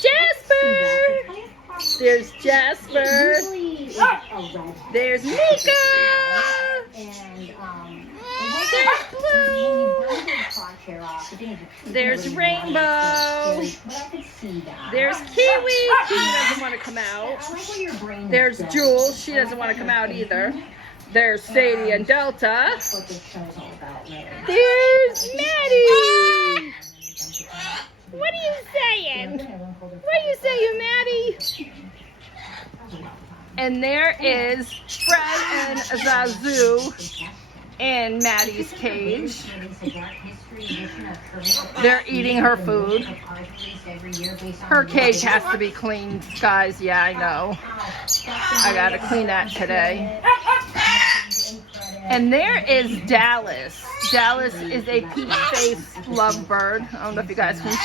Jasper! There's Jasper. There's Mika. There's Blue. There's Rainbow. There's Kiwi. Kiwi doesn't want to come out. There's Jules. She doesn't want to come out either. There's Sadie and Delta. There's Maddie. What are you saying? What are you saying, Maddie? And there is Fred and Zazu in Maddie's cage. They're eating her food. Her cage has to be cleaned, guys. Yeah, I know. I gotta clean that today. And there is Dallas. Dallas is a peach-faced lovebird. I don't know if you guys can